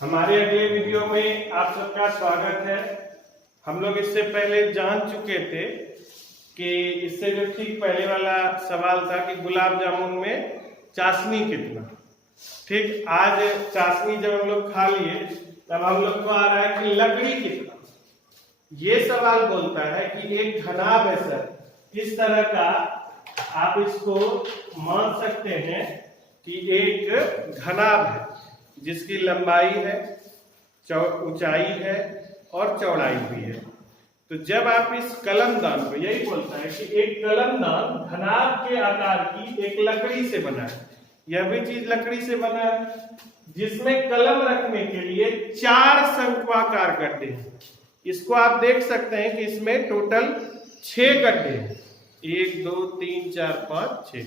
हमारे अगले वीडियो में आप सबका स्वागत है। हम लोग इससे पहले जान चुके थे कि इससे जो ठीक पहले वाला सवाल था कि गुलाब जामुन में चाशनी कितना। ठीक, आज चाशनी जब हम लोग खा लिए तब हम लोग को आ रहा है कि लकड़ी कितना। ये सवाल बोलता है कि एक घनाभ है सर, इस तरह का आप इसको मान सकते हैं कि एक घनाभ है जिसकी लंबाई है, ऊंचाई है और चौड़ाई भी है। तो जब आप इस कलमदान को, यही बोलता है कि एक कलमदान घनाभ के आकार की एक लकड़ी से बना है, यह भी चीज लकड़ी से बना है, जिसमें कलम रखने के लिए 4 शंक्वाकार गड्ढे हैं। इसको आप देख सकते हैं कि इसमें टोटल 6 गड्ढे हैं, 1 2 3 4 5 6।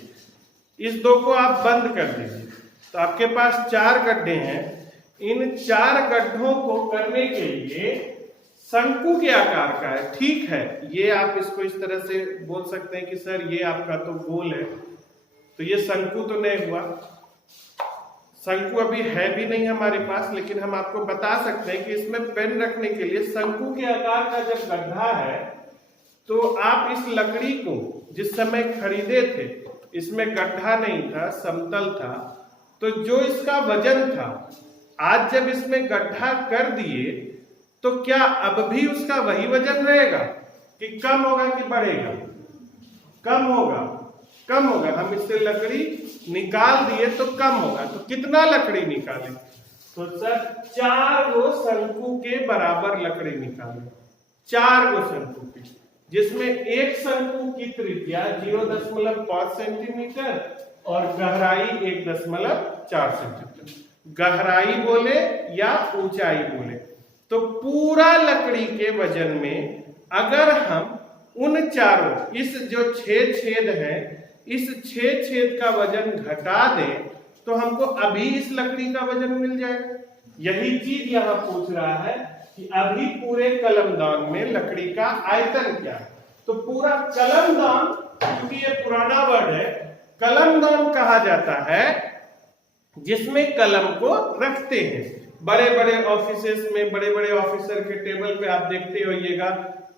इस 2 को आप बंद कर दीजिए तो आपके पास 4 गड्ढे हैं। इन 4 गड्ढों को करने के लिए शंकु के आकार का है। ठीक है, ये आप इसको इस तरह से बोल सकते हैं कि सर ये आपका तो गोल है, तो ये शंकु तो नहीं हुआ। शंकु अभी है भी नहीं हमारे पास, लेकिन हम आपको बता सकते हैं कि इसमें पेन रखने के लिए शंकु के आकार का जब गड्ढा है तो आप इस लकड़ी को जिस समय खरीदे थे इसमें गड्ढा नहीं था, समतल था, तो जो इसका वजन था आज जब इसमें गड्ढा कर दिए तो क्या अब भी उसका वही वजन रहेगा कि कम होगा कि बढ़ेगा? कम होगा, कम होगा। हम इससे लकड़ी निकाल दिए तो कम होगा। तो कितना लकड़ी निकालें? तो सर 4 गो शंकु के बराबर लकड़ी निकालें, 4 गो शंकु की, जिसमें एक शंकु की त्रिज्या 0.5 सेंटीमीटर और गहराई 1.4 सेंटीमीटर। गहराई बोले या ऊंचाई बोले तो पूरा लकड़ी के वजन में अगर हम उन चारों, इस जो 6 छेद हैं, इस 6 छेद का वजन घटा दें तो हमको अभी इस लकड़ी का वजन मिल जाएगा। यही चीज यहां पूछ रहा है कि अभी पूरे कलमदान में लकड़ी का आयतन क्या है। तो पूरा कलमदान, क्योंकि ये पुराना वर्ड है, कलमदान कहा जाता है जिसमें कलम को रखते हैं। बड़े बड़े ऑफिसेस में, बड़े बड़े ऑफिसर के टेबल पे आप देखते होइएगा,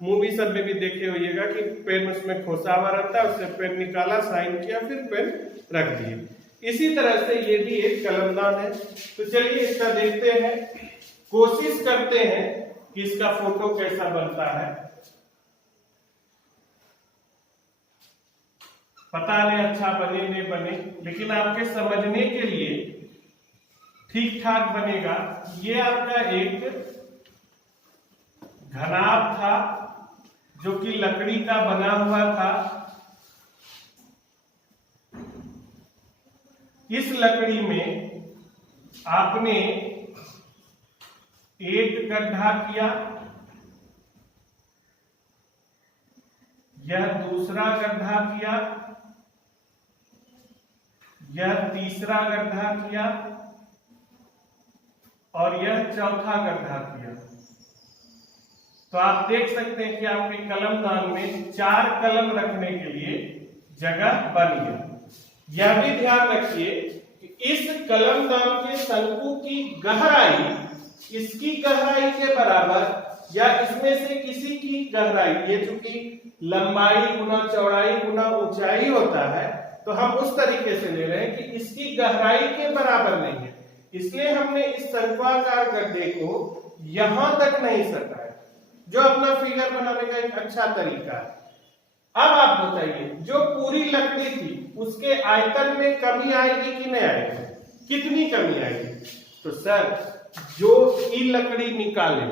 मूवी सब में भी देखे होइएगा कि पेन उसमें खोसा हुआ रहता है, उससे पेन निकाला, साइन किया, फिर पेन रख दिए। इसी तरह से ये भी एक कलमदान है। तो चलिए इसका देखते हैं, कोशिश करते हैं कि इसका फोटो कैसा बनता है। पता नहीं अच्छा बने नहीं बने, लेकिन आपके समझने के लिए ठीक ठाक बनेगा। ये आपका एक घनाभ था जो कि लकड़ी का बना हुआ था। इस लकड़ी में आपने एक गड्ढा किया, यह दूसरा गड्ढा किया, यह तीसरा गड्ढा किया और यह चौथा गड्ढा किया। तो आप देख सकते हैं कि आपके कलमदान में 4 कलम रखने के लिए जगह बन गया। यह भी ध्यान रखिए कि इस कलमदान के शंकु की गहराई इसकी गहराई के बराबर या इसमें से किसी की गहराई, ये चूंकि लंबाई गुना चौड़ाई गुना ऊंचाई होता है, तो हम उस तरीके से ले रहे हैं कि इसकी गहराई के बराबर नहीं है, इसलिए हमने इस शंक्वाकार गड्ढे को यहां तक नहीं सटाया, जो अपना फिगर बनाने का एक अच्छा तरीका है। अब आप बताइए, जो पूरी लकड़ी थी उसके आयतन में कमी आएगी कि नहीं आएगी? कितनी कमी आएगी? तो सर जो ई लकड़ी निकाले,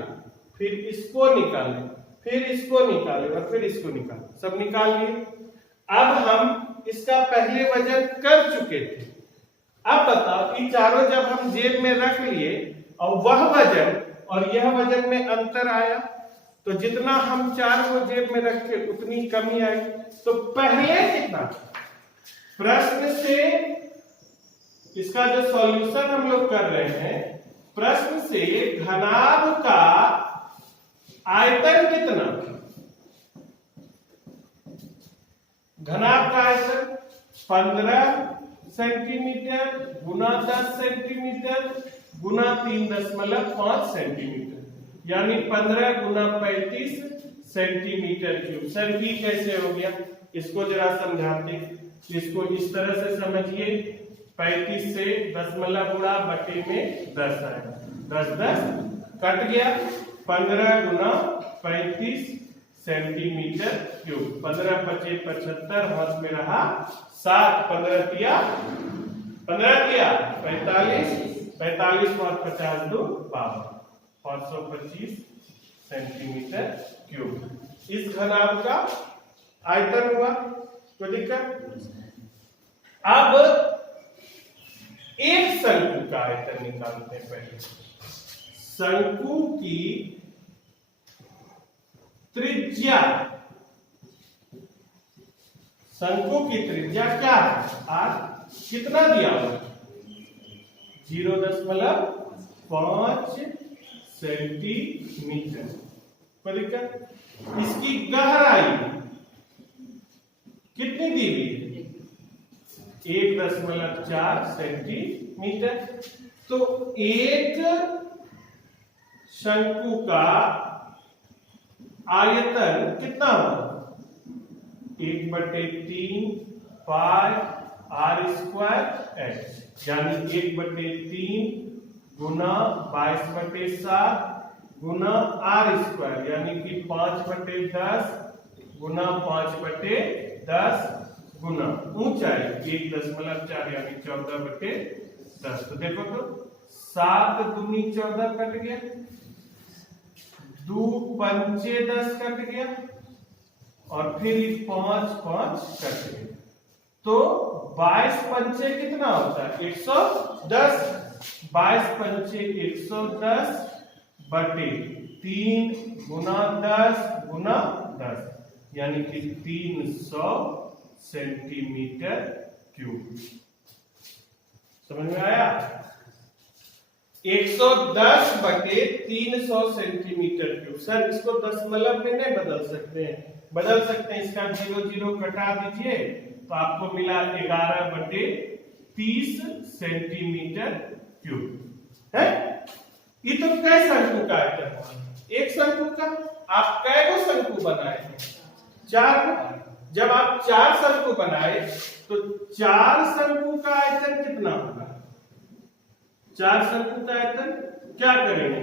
फिर इसको निकाले, फिर इसको निकाले और फिर इसको निकाले, सब निकाल लिए। अब हम इसका पहले वजन कर चुके थे। अब बताओ, इन चारों जब हम जेब में रख लिए और वह वजन और यह वजन में अंतर आया, तो जितना हम 4 को जेब में रखे उतनी कमी आई। तो पहले कितना? प्रश्न से इसका जो सॉल्यूशन हम लोग कर रहे हैं, प्रश्न से घनाभ का आयतन कितना? घनाभ का आयतन 15 सेंटीमीटर गुना 10 सेंटीमीटर गुना 3.5 सेंटीमीटर, यानी 15 गुना 35 सेंटीमीटर क्यूब। सर ये कैसे हो गया, इसको जरा समझाते। इसको इस तरह से समझिए, 35 से दशमलव गुणा बटे में 10 आएगा, 10 10 कट गया, 15 गुना 35 सेंटीमीटर क्यूब। 15 पचे 75, हाथ में रहा 7, 15 तिया 45, 45 और 50 दो 525 सेंटीमीटर क्यूब। इस घनाभ का आयतन हुआ, कोई दिक्कत? अब एक शंकु का आयतन निकालते हैं। पहले शंकु की त्रिज्या, शंकु की त्रिज्या क्या है? आर कितना दिया हुआ? 0.5 सेंटीमीटर। कोई दिक्कत? इसकी गहराई कितनी दी हुई है? 1.4 सेंटीमीटर। तो एक शंकु का आयतन कितना होगा? 1/3 पाई आर स्क्वायर एच, यानी 1/3 गुना 22/7 गुना आर स्क्वायर, यानी कि 5/10 गुना 5/10 गुना ऊंचाई 1.4 यानी 14/10। तो देखो तो 7 दूनी 14 कट गया, 2 पंचे 10 कट गया, और फिर 5 5 कट गया। तो 22 पंचे कितना होता है? 110। 22 पंचे 110 बटे 3 गुना 10 गुना 10, यानी कि 300 सेंटीमीटर क्यूब। समझ में आया? 110 बटे 300 सेंटीमीटर क्यूब। सर इसको दशमलव में नहीं बदल सकते हैं? बदल सकते हैं, इसका 0 0 घटा दीजिए तो आपको मिला 11/30 सेंटीमीटर क्यूब है। ये तो कै शंकु का आयतन हुआ? एक शंकु का। आप कै गो शंकु बनाए थे? 4। जब आप 4 शंकु बनाए तो 4 शंकु का आयतन कितना होगा? 4 शंकु का आयतन क्या करेंगे?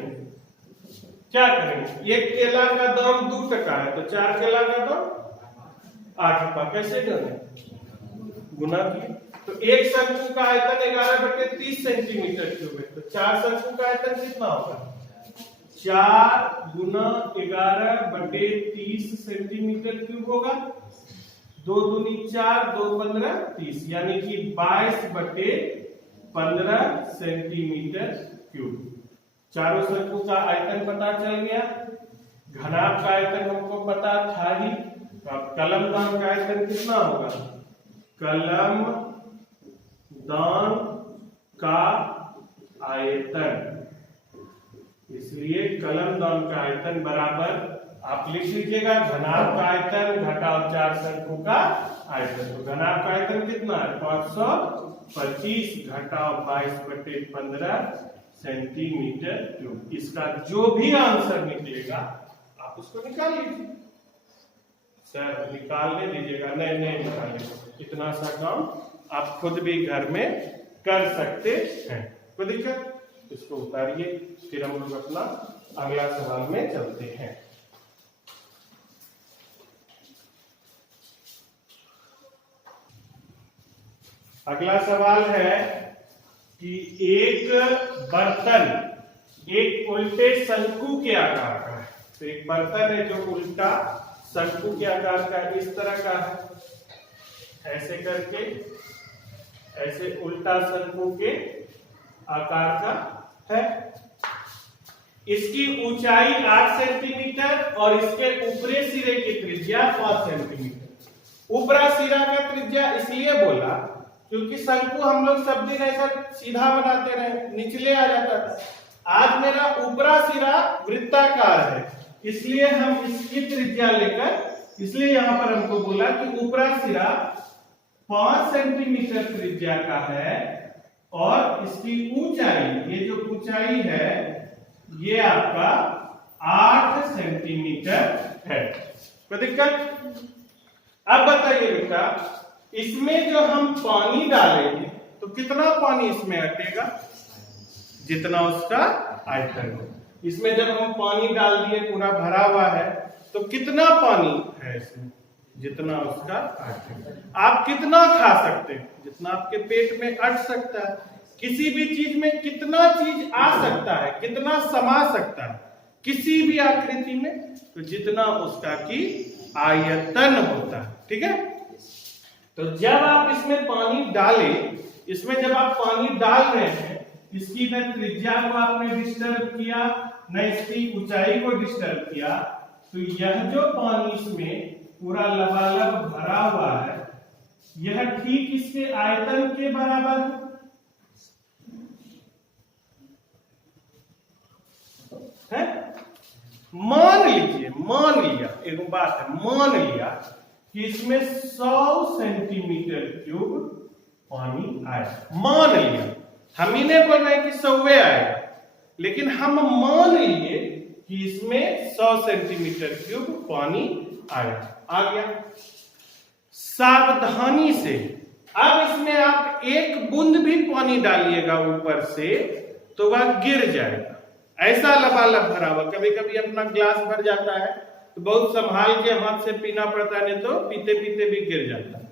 एक केला का दाम 2 टका है, तो 4 केला का दाम 8 रुपया। कैसे करें? गुना किए। तो एक शंकु का आयतन 11/30 सेंटीमीटर क्यूब है, तो 4 शंकु का आयतन कितना होगा? 4 गुना 11/30 सेंटीमीटर क्यूब होगा। 2 दूनी 4, 2 15 30, यानी कि 22/15 सेंटीमीटर क्यूब। चारों शंकु का आयतन पता चल गया। घनाभ का आयतन हमको पता था ही। तो अब कलम दान का आयतन कितना होगा? कलम दान का आयतन, इसलिए कलम दान का आयतन बराबर आप लिख लीजिएगा घनाभ का आयतन घटाओ 4 शंकु का आयतन। तो घनाभ का आयतन कितना है? 525 घटाओ 22/15 सेंटीमीटर क्यूब। इसका जो भी आंसर निकलेगा आप उसको निकाल लीजिए। सर निकालने दीजिएगा? नहीं निकालिए, इतना सा काम आप खुद भी घर में कर सकते हैं, कोई दिक्कत? इसको उतारिए, फिर हम लोग अपना अगला सवाल में चलते हैं। अगला सवाल है कि एक बर्तन एक उल्टे शंकु के आकार का है। तो एक बर्तन है जो उल्टा शंकु के आकार का इस तरह का है, ऐसे करके, ऐसे उल्टा शंकु के आकार का है। इसकी ऊंचाई 8 सेंटीमीटर और इसके ऊपरी सिरे की त्रिज्या 5 सेंटीमीटर। ऊपरा सिरा का त्रिज्या इसलिए बोला क्योंकि शंकु हम लोग सब दिन ऐसा सीधा बनाते रहे, निचले आ जाता था। आज मेरा ऊपरा सिरा वृत्ताकार है, इसलिए हम इसकी त्रिज्या लेकर, इसलिए यहां पर हमको बोला कि ऊपरा सिरा 5 सेंटीमीटर त्रिज्या का है और इसकी ऊंचाई, ये जो ऊंचाई है ये आपका 8 सेंटीमीटर है। कोई दिक्कत? अब बताइए बेटा, इसमें जो हम पानी डालेंगे तो कितना पानी इसमें अटेगा? जितना उसका आयतन हो। इसमें जब हम पानी डाल दिए, पूरा भरा हुआ है, तो कितना पानी है इसमें? जितना उसका आयतन। आप कितना खा सकते हैं? जितना आपके पेट में अट सकता है। किसी भी चीज में कितना चीज आ सकता है, कितना समा सकता है किसी भी आकृति में, तो जितना उसका की आयतन होता है। ठीक है? तो जब आप इसमें पानी डालें, इसमें जब आप पानी डाल रहे हैं, इसकी न त्रिज्या को आपने डिस्टर्ब किया, न इसकी ऊंचाई को डिस्टर्ब किया, तो यह जो पानी इसमें पूरा लबालब भरा हुआ है, यह ठीक इसके आयतन के बराबर है। मान लिया एक बात है, मान लिया कि इसमें 100 सेंटीमीटर क्यूब पानी आया। मान लिया, हम ही नहीं बोल रहे हैं कि 100 आएगा, लेकिन हम मान लिए कि इसमें 100 सेंटीमीटर क्यूब पानी आया, आ गया। सावधानी से अब इसमें आप एक बूंद भी पानी डालिएगा ऊपर से तो वह गिर जाएगा। ऐसा लबालब भरा हुआ, कभी कभी अपना ग्लास भर जाता है तो बहुत संभाल के हाथ से पीना पड़ता है, नहीं तो पीते पीते भी गिर जाता है।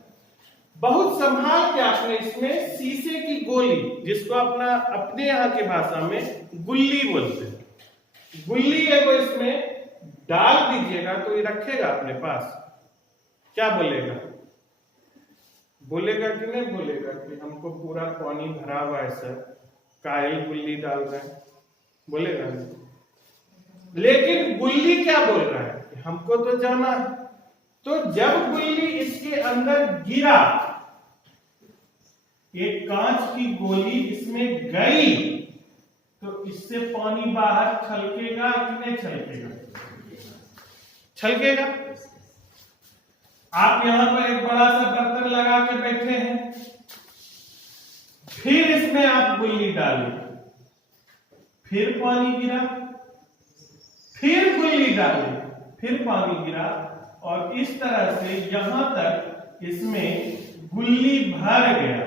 बहुत संभाल के आपने इसमें शीशे की गोली, जिसको अपने यहाँ की भाषा में गुल्ली बोलते हैं, गुल्ली एगो इसमें डाल दीजिएगा तो ये रखेगा अपने पास। क्या बोलेगा? बोलेगा कि नहीं बोलेगा कि हमको पूरा पानी भरा हुआ है सर, कायल गुल्ली डाल रहे हैं? बोलेगा नहीं। लेकिन गुल्ली क्या बोल रहा है कि हमको तो जाना है। तो जब गुल्ली इसके अंदर गिरा, एक कांच की गोली इसमें गई, तो इससे पानी बाहर छलकेगा कि नहीं छलकेगा? छलकेगा। आप यहां पर एक बड़ा सा बर्तन लगा के बैठे हैं, फिर इसमें आप गुल्ली डाली, फिर पानी गिरा, फिर गुल्ली डाली, फिर पानी गिरा, और इस तरह से यहां तक इसमें गुल्ली भर गया।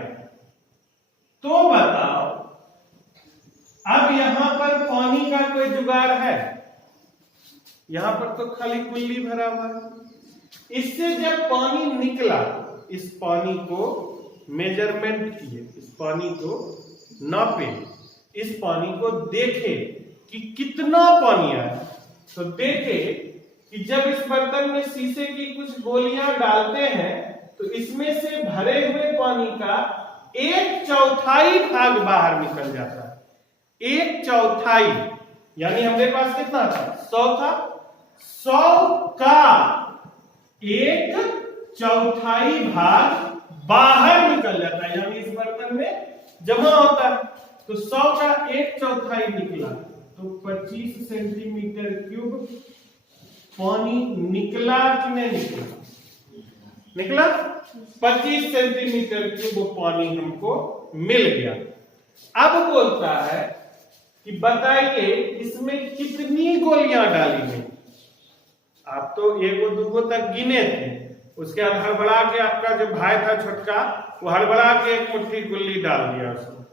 तो बताओ, अब यहां पर पानी का कोई जुगाड़ है? यहां पर तो खाली गुल्ली भरा हुआ है। इससे जब पानी निकला, इस पानी को मेजरमेंट किए, इस पानी को नापे, इस पानी को देखे कि कितना पानी आया, तो देखे कि जब इस बर्तन में शीशे की कुछ गोलियां डालते हैं तो इसमें से भरे हुए पानी का 1/4 भाग बाहर निकल जाता है। 1/4, यानी हमारे पास कितना था? 100 था। 100 का 1/4 भाग बाहर निकल जाता है, यानी इस बर्तन में जमा होता है। तो 100 का 1/4 निकला, तो 25 सेंटीमीटर क्यूब पानी निकला कि नहीं निकला? निकला। 25 सेंटीमीटर क्यूब पानी हमको मिल गया। अब बोलता है कि बताइए इसमें कितनी गोलियां डाली गई? आप तो 1-2 तक गिने थे, उसके बाद हड़बड़ा के आपका जो भाई था छोटका, वो हड़बड़ा के एक मुट्ठी गुल्ली डाल दिया उसको।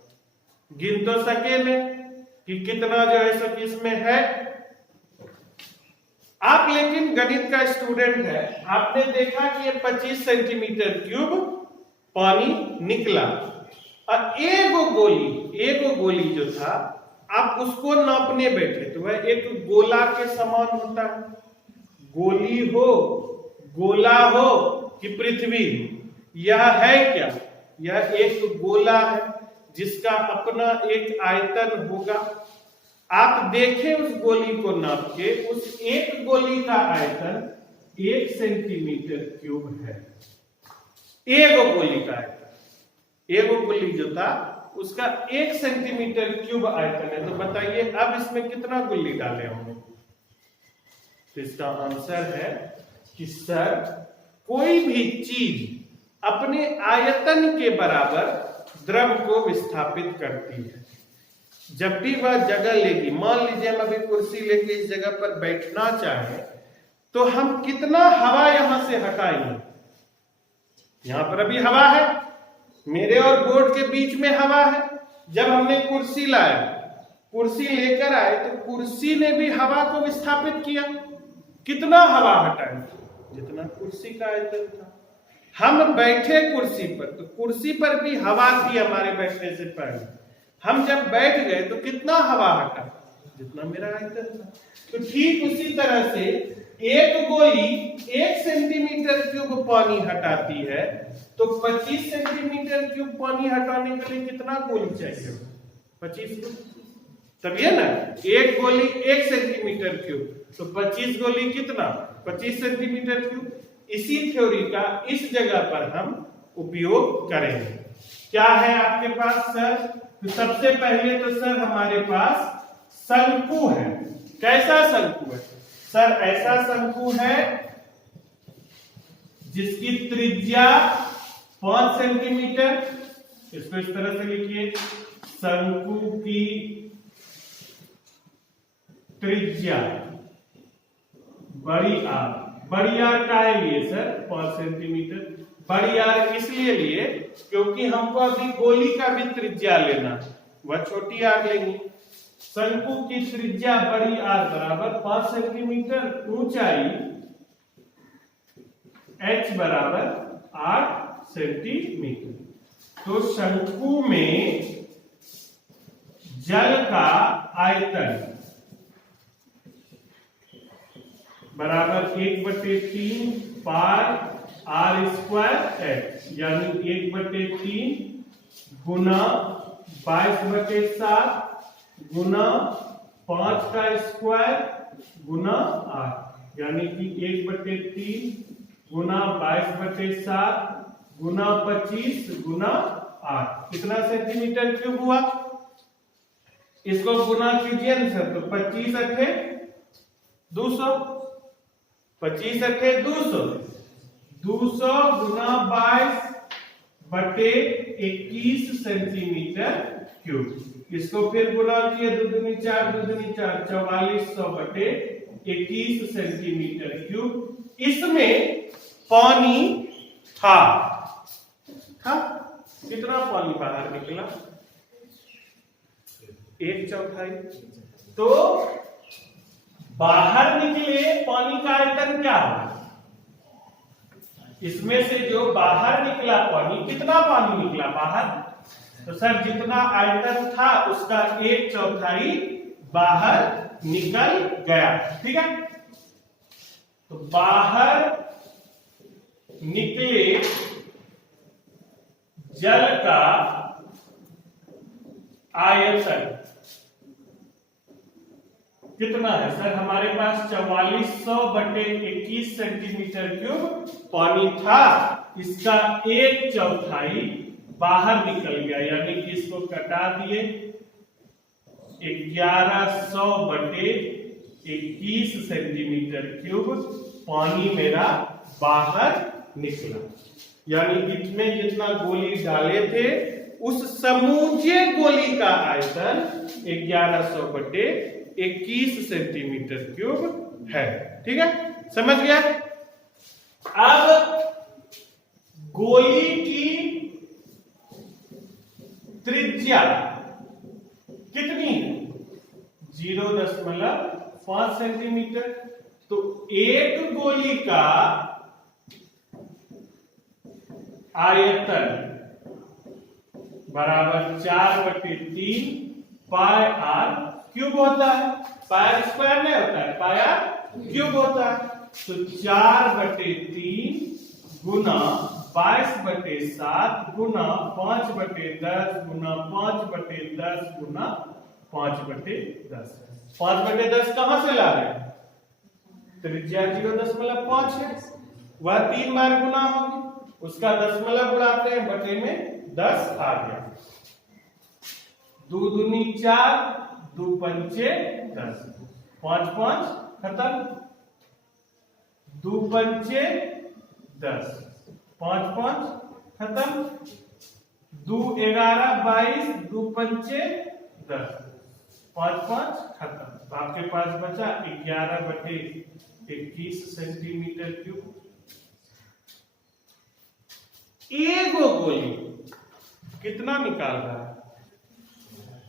गिन तो सके नहीं कि कितना जो है सब इसमें है। आप लेकिन गणित का स्टूडेंट है, आपने देखा कि ये 25 सेंटीमीटर क्यूब पानी निकला, और एगो गोली जो था, आप उसको नापने बैठे तो वह एक गोला के समान होता है। गोली हो, गोला हो कि पृथ्वी, यह है क्या? यह एक गोला है जिसका अपना एक आयतन होगा। आप देखें उस गोली को नाप के, उस एक गोली का आयतन 1 सेंटीमीटर क्यूब है। एगो गोली का आयतन, एगो गोली जो था उसका 1 सेंटीमीटर क्यूब आयतन है। तो बताइए अब इसमें कितना गुल्ली डाले होंगे? तो इसका आंसर है कि सर, कोई भी चीज अपने आयतन के बराबर द्रव को विस्थापित करती है। जब भी वह जगह लेगी, मान लीजिए हम अभी कुर्सी लेके इस जगह पर बैठना चाहें, तो हम कितना हवा यहां से हटाएंगे? यहां पर अभी हवा है, मेरे और बोर्ड के बीच में हवा है। जब हमने कुर्सी लाया, कुर्सी लेकर आए, तो कुर्सी ने भी हवा को विस्थापित किया। कितना हवा हटाए? जितना कुर्सी का आयतन था। हम बैठे कुर्सी पर, तो कुर्सी पर भी हवा थी हमारे बैठने से पहले। हम जब बैठ गए तो कितना हवा हटा? जितना मेरा आयतन था। तो ठीक उसी तरह से एक गोली 1 सेंटीमीटर क्यूब पानी हटाती है, तो 25 सेंटीमीटर क्यूब पानी हटाने के लिए कितना गोली चाहिए? 25 गोली। तब ये ना, एक गोली 1 सेंटीमीटर क्यूब, तो 25 गोली कितना? 25 सेंटीमीटर क्यूब। इसी थ्योरी का इस जगह पर हम उपयोग करेंगे। क्या है आपके पास सर? तो सबसे पहले तो सर हमारे पास शंकु है। कैसा शंकु है सर? ऐसा शंकु है जिसकी त्रिज्या 5 सेंटीमीटर। इसको इस तरह से लिखिए, शंकु की त्रिज्या बड़ी आर। बड़ी आर का है लिए सर 5 सेंटीमीटर। बड़ी आर इसलिए लिए क्योंकि हमको अभी गोली का भी त्रिज्या लेना, वह छोटी आर लेंगे। शंकु की त्रिज्या बड़ी आर बराबर 5 सेंटीमीटर, ऊंचाई h बराबर 8 सेंटीमीटर। तो शंकु में जल का आयतन बराबर 1/3 पाई आर स्क्वायर एच, यानी 1/3 गुना 22/7 गुना 5 का स्क्वायर गुना 8, यानी कि 1/3 गुना 22/7 गुना 25 गुना 8। कितना सेंटीमीटर क्यूब हुआ? इसको गुना कीजिए ना सर, तो 25 अठे 200, 25 अठे 200, 200 गुना 22/21 सेंटीमीटर क्यूब। इसको फिर गुना किए, 2 दूनी 4, 2 दूनी 4, 4400/21 सेंटीमीटर क्यूब। इसमें पानी था। कितना पानी बाहर निकला? 1/4। तो बाहर निकले पानी का आयतन क्या है? इसमें से जो बाहर निकला पानी, कितना पानी निकला बाहर? तो सर जितना आयतन था उसका 1/4 बाहर निकल गया। ठीक है, तो बाहर निकले जल का आयतन कितना है सर? हमारे पास 4400/21 सेंटीमीटर क्यूब पानी था, इसका 1/4 बाहर निकल गया, यानी कि इसको कटा दिए, 1100/21 सेंटीमीटर क्यूब पानी मेरा बाहर निकला। यानी इसमें जितना गोली डाले थे उस समूचे गोली का आयतन 1100/21 सेंटीमीटर क्यूब है। ठीक है, समझ गया? अब गोली की त्रिज्या कितनी है? 0.5 सेंटीमीटर। तो एक गोली का आयतन बराबर 4/3 पाई आर क्यूब होता है। पाई स्क्वायर नहीं होता है, पाई आर क्यूब होता है। तो 4/3 गुना 22/7 गुना 5/10 गुना 5/10 गुना 5/10। 5/10 कहां से ला रहे हैं? त्रिज्या 0.5 है, वह 3 बार गुना होगी, उसका दशमलव उड़ाते हैं, बटे में 10 आ गया। 2 दूनी 4, 2 पंचे 10, 5 5 खत्म, 2 पंचे 10, 5 5 खत्म, 2 11 22 2 पंचे 10 5 5 खत्म। तो आपके पास बचा 11/21 सेंटीमीटर क्यूब। एगो गोली कितना निकाल रहा है?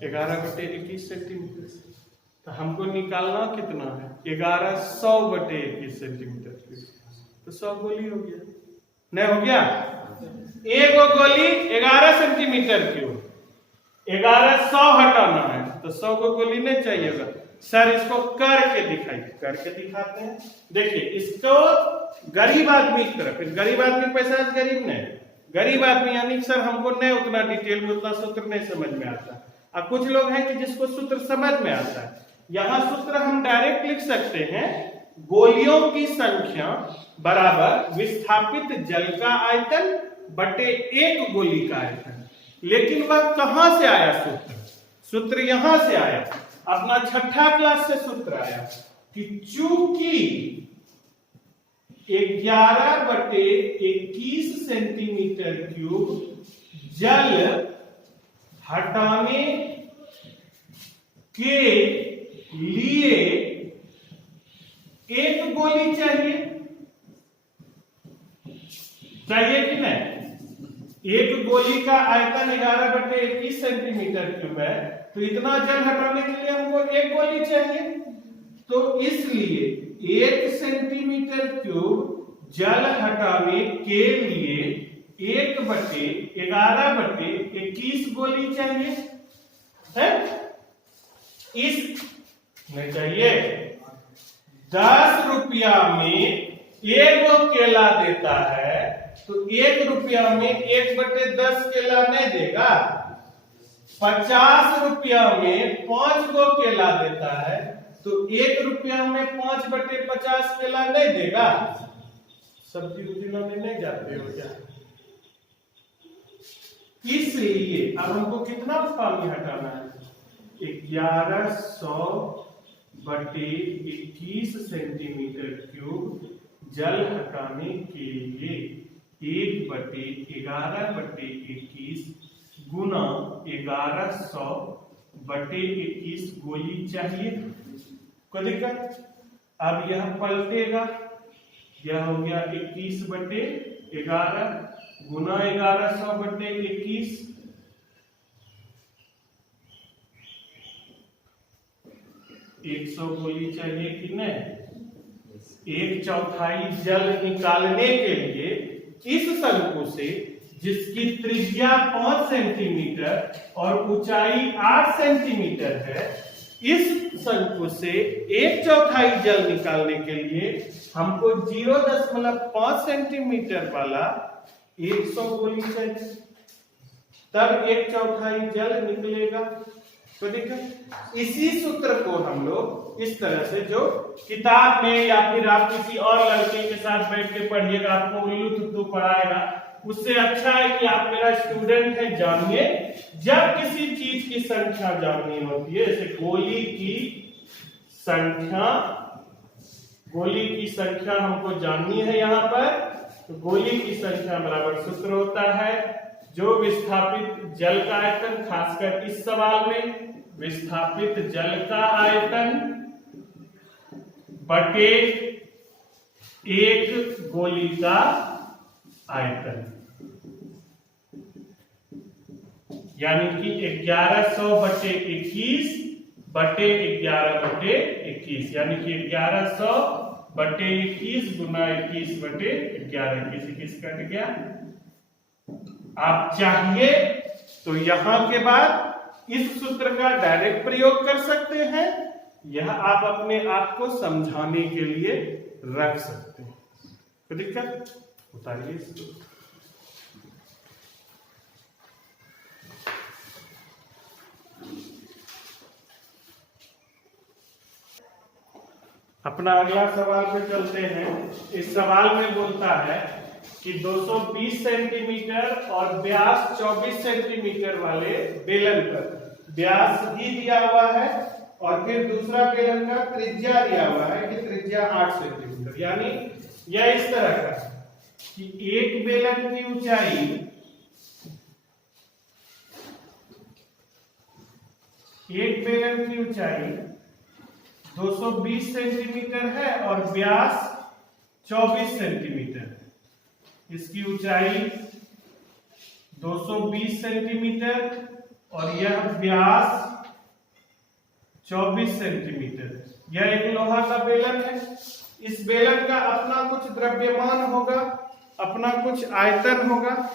11/21 सेंटीमीटर। तो हमको निकालना कितना है? 1100/21 सेंटीमीटर क्यूब। तो 100 गोली हो गया, नहीं हो गया? एगो गोली 11 सेंटीमीटर क्यूब, 1100 हटाना है तो 100 को गोली नहीं चाहिएगा। सर इसको करके दिखाइए। करके दिखाते हैं। देखिए इसको गरीब आदमी की तरफ, गरीब आदमी पैसा गरीब नहीं, गरीब आदमी यानी सर हमको नहीं उतना डिटेल में उतना सूत्र नहीं समझ में आता। अब कुछ लोग हैं कि जिसको सूत्र समझ में आता है। यहां सूत्र हम डायरेक्ट लिख सकते हैं, गोलियों की संख्या बराबर विस्थापित जल का आयतन बटे एक गोली का आयतन। लेकिन वह कहां से आया सूत्र? सूत्र यहां से आया, अपना छठा क्लास से सूत्र आया कि चूंकि 11/21 सेंटीमीटर क्यूब जल हटाने के लिए एक गोली चाहिए कि नहीं? एक गोली का आयतन 11/21 सेंटीमीटर क्यूब है, तो इतना जल हटाने के लिए हमको एक गोली चाहिए। तो इसलिए 1 सेंटीमीटर क्यूब जल हटाने के लिए 1/11/21 गोली चाहिए है? इस नहीं चाहिए। 10 रुपया में एगो केला देता है तो 1 रुपया में 1/10 केला नहीं देगा। 50 रुपया में 5 गो केला देता है तो 1 रुपया में 5/50 केला नहीं देगा। सब्जी उद्दिनों में नहीं जाते हो क्या? इसलिए अब हमको कितना पानी हटाना है? 1100/21 सेंटीमीटर क्यूब जल हटाने के लिए 1/11/21 गुना 1100/21 गोली चाहिए। कोई दिक्कत? अब यह पलटेगा, यह हो गया 21/11 गुना 1100/21। 100 गोली चाहिए कि नहीं? 1/4 जल निकालने के लिए इस शंकु से, जिसकी त्रिज्या 5 सेंटीमीटर और ऊंचाई 8 सेंटीमीटर है, इस शंकु से 1/4 जल निकालने के लिए हमको 0.5 सेंटीमीटर वाला 100 गोली चाहिए, तब 1/4 जल निकलेगा। तो देखो इसी सूत्र को हम लोग इस तरह से, जो किताब में या फिर आप किसी और लड़के के साथ बैठ के पढ़िएगा, आपको उल्लू तुत्तू पढ़ाएगा, उससे अच्छा है कि आप मेरा स्टूडेंट है, जानिए। जब किसी चीज की संख्या जाननी होती है, जैसे गोली की संख्या हमको जाननी है यहाँ पर, तो गोली की संख्या बराबर सूत्र होता है जो विस्थापित जल का आयतन, खासकर इस सवाल में विस्थापित जल का आयतन बटे एक गोली का आयतन, यानी कि 1100/21 बटे 11/21, यानी कि 1100/21 गुना 21/11, 21 कट गया। आप चाहिए तो यहां के बाद इस सूत्र का डायरेक्ट प्रयोग कर सकते हैं, यह आप अपने आप को समझाने के लिए रख सकते हैं। कोई दिक्कत? उतारिए इसको। अपना अगला सवाल पे चलते हैं। इस सवाल में बोलता है कि 220 सेंटीमीटर और व्यास 24 सेंटीमीटर वाले बेलन पर व्यास भी दिया हुआ है और फिर दूसरा बेलन का त्रिज्या दिया हुआ है कि त्रिज्या 8 सेंटीमीटर, यानी यह इस तरह का कि एक बेलन की ऊंचाई एक बेलन की ऊंचाई 220 सेंटीमीटर है और व्यास 24 सेंटीमीटर। इसकी ऊंचाई 220 सेंटीमीटर और यह व्यास 24 सेंटीमीटर। यह एक लोहा का बेलन है। इस बेलन का अपना कुछ द्रव्यमान होगा, अपना कुछ आयतन होगा।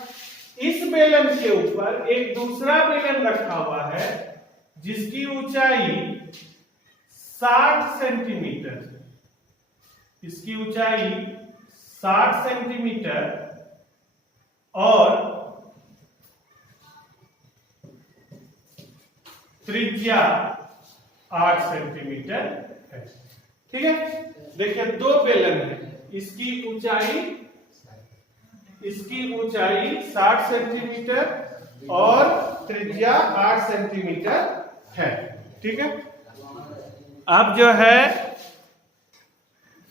इस बेलन के ऊपर एक दूसरा बेलन रखा हुआ है जिसकी ऊंचाई 60 सेंटीमीटर, इसकी ऊंचाई 60 सेंटीमीटर और त्रिज्या 8 सेंटीमीटर है। ठीक है, देखिए दो बेलन है, इसकी ऊंचाई 60 सेंटीमीटर और त्रिज्या 8 सेंटीमीटर है। ठीक है, अब जो है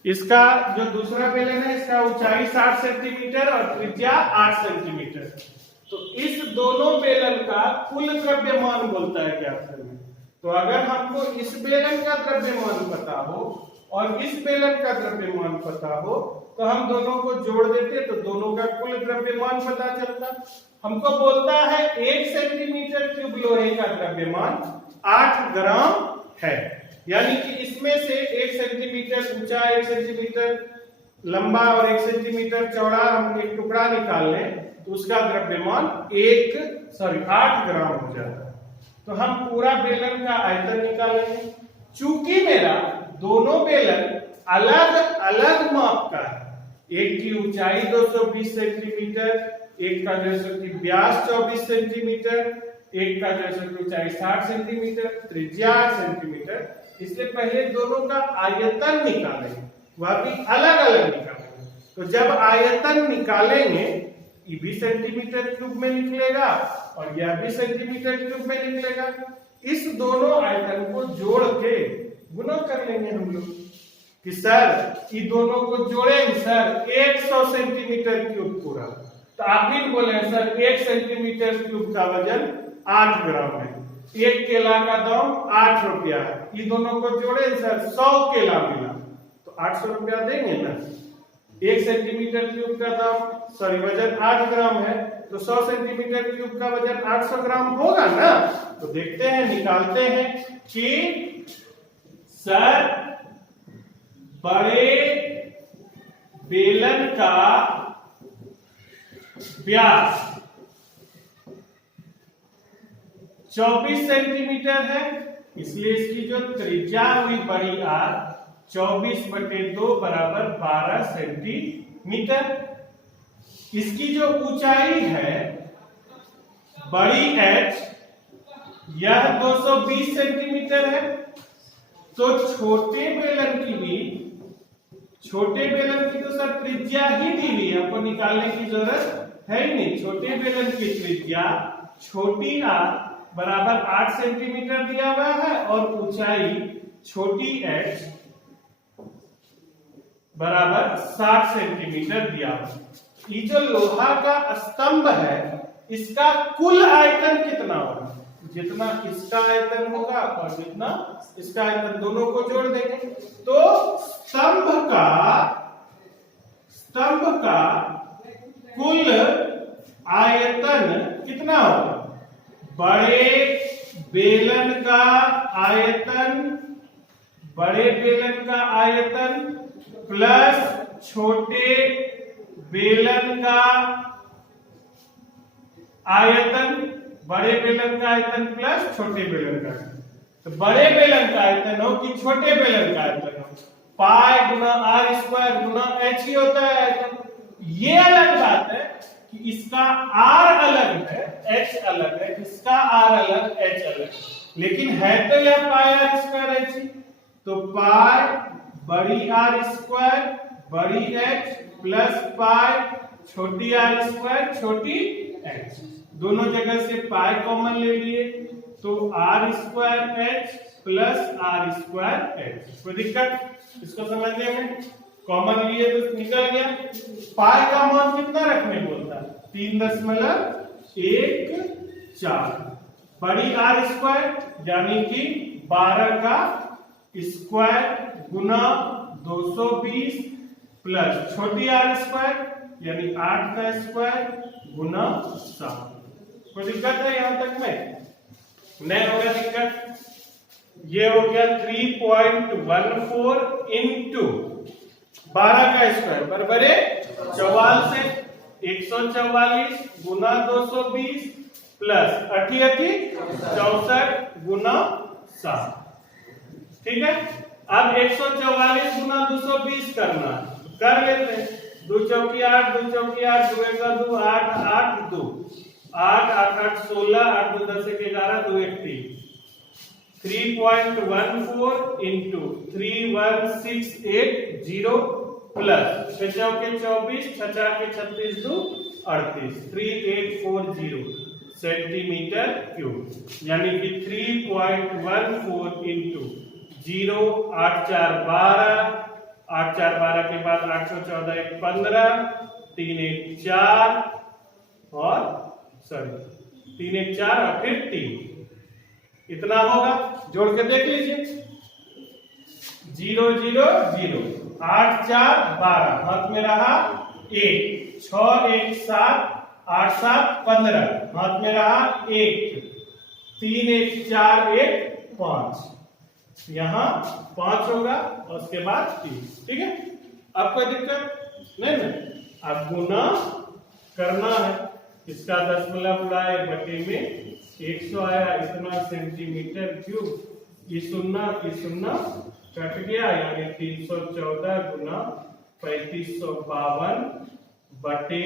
इसका जो दूसरा बेलन है इसका ऊंचाई 60 सेंटीमीटर और त्रिज्या 8 सेंटीमीटर। तो इस दोनों बेलन का कुल द्रव्यमान बोलता है ज्ञात में। तो अगर हमको इस बेलन का द्रव्यमान पता हो और इस बेलन का द्रव्यमान पता हो तो हम दोनों को जोड़ देते तो दोनों का कुल द्रव्यमान पता चलता। हमको बोलता है 1 सेंटीमीटर क्यूब लोहे का द्रव्यमान 8 ग्राम है, यानी कि इसमें से 1 सेंटीमीटर ऊंचा, 1 सेंटीमीटर लंबा और 1 सेंटीमीटर चौड़ा हम एक टुकड़ा निकाल लें तो उसका द्रव्यमान 8 ग्राम हो जाता है। तो हम पूरा बेलन का आयतन निकालेंगे। चूंकि मेरा दोनों बेलन अलग अलग माप का है, एक की ऊंचाई 220 सेंटीमीटर, एक का जो है कि व्यास 24 सेंटीमीटर, एक का जो है कि ऊंचाई 60 सेंटीमीटर, त्रिज्या 8 सेंटीमीटर, इसलिए पहले दोनों का आयतन निकालेंगे, वह भी अलग अलग निकालेंगे। तो जब आयतन निकालेंगे ये भी सेंटीमीटर क्यूब में निकलेगा और यह भी सेंटीमीटर क्यूब में निकलेगा। इस दोनों आयतन को जोड़ के गुणा कर लेंगे हम लोग कि सर ये दोनों को जोड़ेंगे सर 100 सेंटीमीटर क्यूब पूरा। तो आप ही बोले सर 1 सेंटीमीटर क्यूब का वजन 8 ग्राम है, एक केला का दाम 8 रुपया है, ये दोनों को जोड़े सर 100 केला मिला तो 800 रुपया देंगे ना। 1 सेंटीमीटर क्यूब का दाम वजन 8 ग्राम है तो 100 सेंटीमीटर क्यूब का वजन 800 ग्राम होगा ना। तो देखते हैं, निकालते हैं कि सर बड़े बेलन का व्यास 24 सेंटीमीटर है, इसलिए इसकी जो त्रिज्या हुई बड़ी आर 24/2 बराबर 12 सेंटीमीटर। इसकी जो ऊंचाई है बड़ी H यह 220 सेंटीमीटर है। तो छोटे बेलन की तो सर त्रिज्या ही दी हुई है, आपको निकालने की जरूरत है ही नहीं। छोटे बेलन की त्रिज्या छोटी आर बराबर 8 सेंटीमीटर दिया हुआ है और ऊंचाई छोटी h बराबर 60 सेंटीमीटर दिया हुआ है। ये जो लोहा का स्तंभ है इसका कुल आयतन कितना होगा, जितना इसका आयतन होगा और जितना इसका आयतन, दोनों को जोड़ देंगे तो स्तंभ का कुल आयतन कितना होगा। बड़े बेलन का आयतन प्लस छोटे बेलन का आयतन, बड़े बेलन का आयतन प्लस छोटे बेलन का आयतन। तो बड़े बेलन का आयतन हो कि छोटे बेलन का आयतन हो, पाई गुना आर स्क्वायर गुना एच ही होता है आयतन। ये अलग बात है कि इसका आर अलग है एच अलग है, इसका आर अलग एच अलग, लेकिन है तो यह पाई आर स्क्वायर एच ही। तो पाई बड़ी आर स्क्वायर बड़ी एच प्लस पाई छोटी आर स्क्वायर छोटी एच, दोनों जगह से पाई कॉमन ले लिए तो R square H plus R square H. कोई दिक्कत इसको समझने में? कॉमन लिए तो निकल गया। पाई का मान कितना रखने बोलता है 3.14। बड़ी आर स्क्वायर यानी कि 12 का स्क्वायर गुना 220 प्लस छोटी आर स्क्वायर यानी 8 का स्क्वायर गुना 7। कोई दिक्कत है यहां तक में? नहीं होगा दिक्कत। ये हो गया 3.14 इंटू 12 का स्क्वायर बराबर है 44 से 144 गुना 220 प्लस 64 गुना 7। ठीक है, अब 144 गुना 220 करना कर लेते हैं। 2 चौकी 8, 2 चौकी 8, 2 1 2 8 8 2 8 8 8 16 8 2 10 1 11 2 1 3 3.14 इंटू 31680 प्लस 6 चौके 24 6 के 36 2 38 3840 सेंटीमीटर क्यूब यानी कि 3.14 इंटू 0 8 4 12 8 4 12 के बाद 814 1 15 3 1 4 और 3 1 4 और फिर 3 इतना होगा। जोड़ के देख लीजिए 0 0 0 8 4 12 हाथ में रहा 1 6 1 7 8 7 15 हाथ में रहा 1 3 1 4 1 5 यहाँ 5 होगा और उसके बाद 3। ठीक है, अब कोई दिक्कत नहीं ना। अब गुना करना है, इसका दशमलव उड़ाए बटे में 100 आया इतना सेंटीमीटर क्यूब। ये सुन्ना कट गया यानी 314 गुना 3552 बटे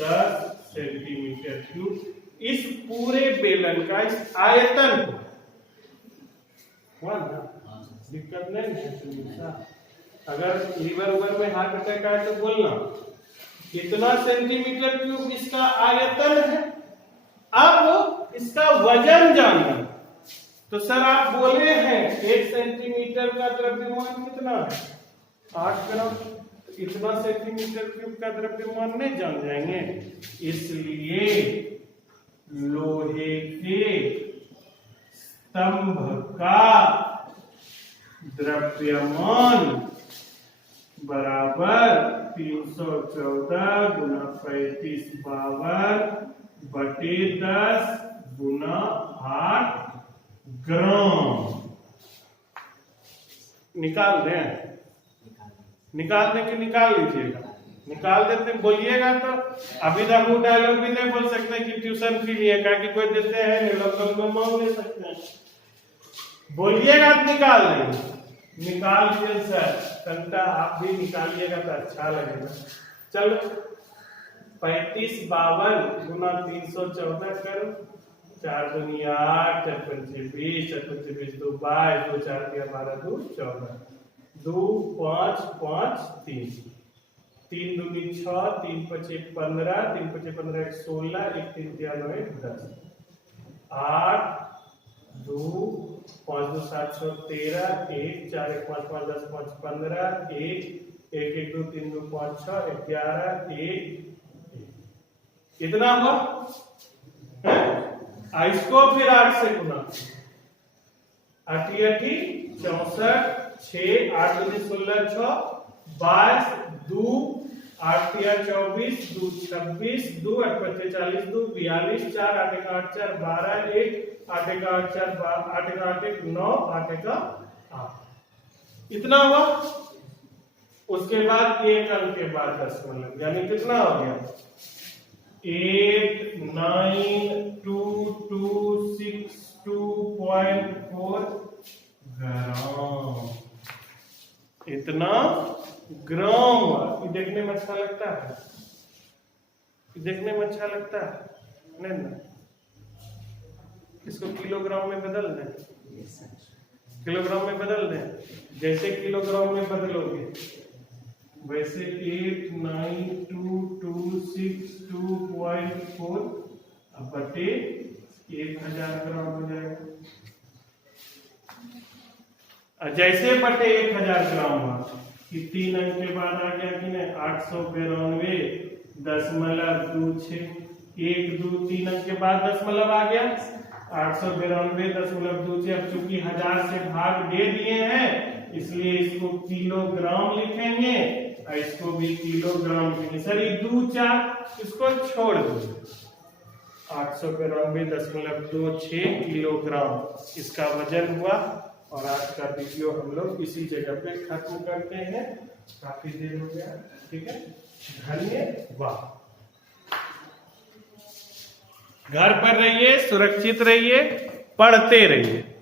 10 सेंटीमीटर क्यूब। इस पूरे बेलन का इस आयतन को दिक्कत नहीं है। अगर लीवर उवर में हार्ट अटैक आए तो बोलना कितना सेंटीमीटर क्यूब इसका आयतन है। अब इसका वजन जानना तो सर आप बोले हैं 1 सेंटीमीटर का द्रव्यमान कितना है 8 ग्राम। इतना सेंटीमीटर क्यूब का द्रव्यमान नहीं जान जाएंगे, इसलिए लोहे के स्तंभ का द्रव्यमान बराबर 314 गुना 3552 बटे 10 गुना 8 ग्राम। निकाल दें, निकाल दें कि निकाल लीजिएगा? निकाल देते बोलिएगा तो अभी तक हम डायलॉग भी नहीं बोल सकते कि ट्यूशन फी लिए क्या कि कोई देते हैं नहीं, लोग तो मांग ले सकते हैं। बोलिएगा तो निकाल देंगे। निकाल लीजिए सर, घंटा आप भी निकालिएगा तो अच्छा लगेगा। चलो 3552 गुना 314 करो 4 दूनी 8 4 पंचे 20 4 पंचे 20 2 22 2 4 दिया 12 2 14 2 5 5 3 3 दूनी 6 3 पचे 15 3 पचे 15 1 16 1 3 दिया 9 10 8 2 5 2 7 6 13 1 4 1 5 5 10 5 15 1 1 1 2 3 2 5 6 11 1 कितना हुआ? इसको फिर 8 से गुना 8 64 6 8 16 6 22 2 8 24 2 26 2 8 25 40 2 42 4 8 का 8 4 12 1 8 का 8 4 8 का 8 1 9 8 का 8 इतना हुआ। उसके बाद एक अंक के बाद दशमलव यानी कितना हो गया 89262.4 ग्राम। इतना ग्राम। ये देखने में अच्छा लगता है, देखने में अच्छा लगता है नहीं ना? इसको किलोग्राम में बदल दें, किलोग्राम में बदल दें। जैसे किलोग्राम में बदलोगे वैसे 89262.4 बटे 1000 ग्राम हो जाएगा। जैसे बटे 1000 ग्राम हुआ कि 3 अंक के बाद आ गया कि नहीं 892.26 1 2 3 अंक के बाद दशमलव आ गया 892.26। अब चूंकि 1000 से भाग दे दिए हैं इसलिए इसको किलोग्राम लिखेंगे और इसको भी किलोग्राम लिखेंगे। सर ये 2 4 इसको छोड़ दो। 892.26 किलोग्राम इसका वजन हुआ। और आज का वीडियो हम लोग इसी जगह पे खत्म करते हैं। काफी देर हो गया, ठीक है। धन्यवाद। घर पर रहिए, सुरक्षित रहिए, पढ़ते रहिए।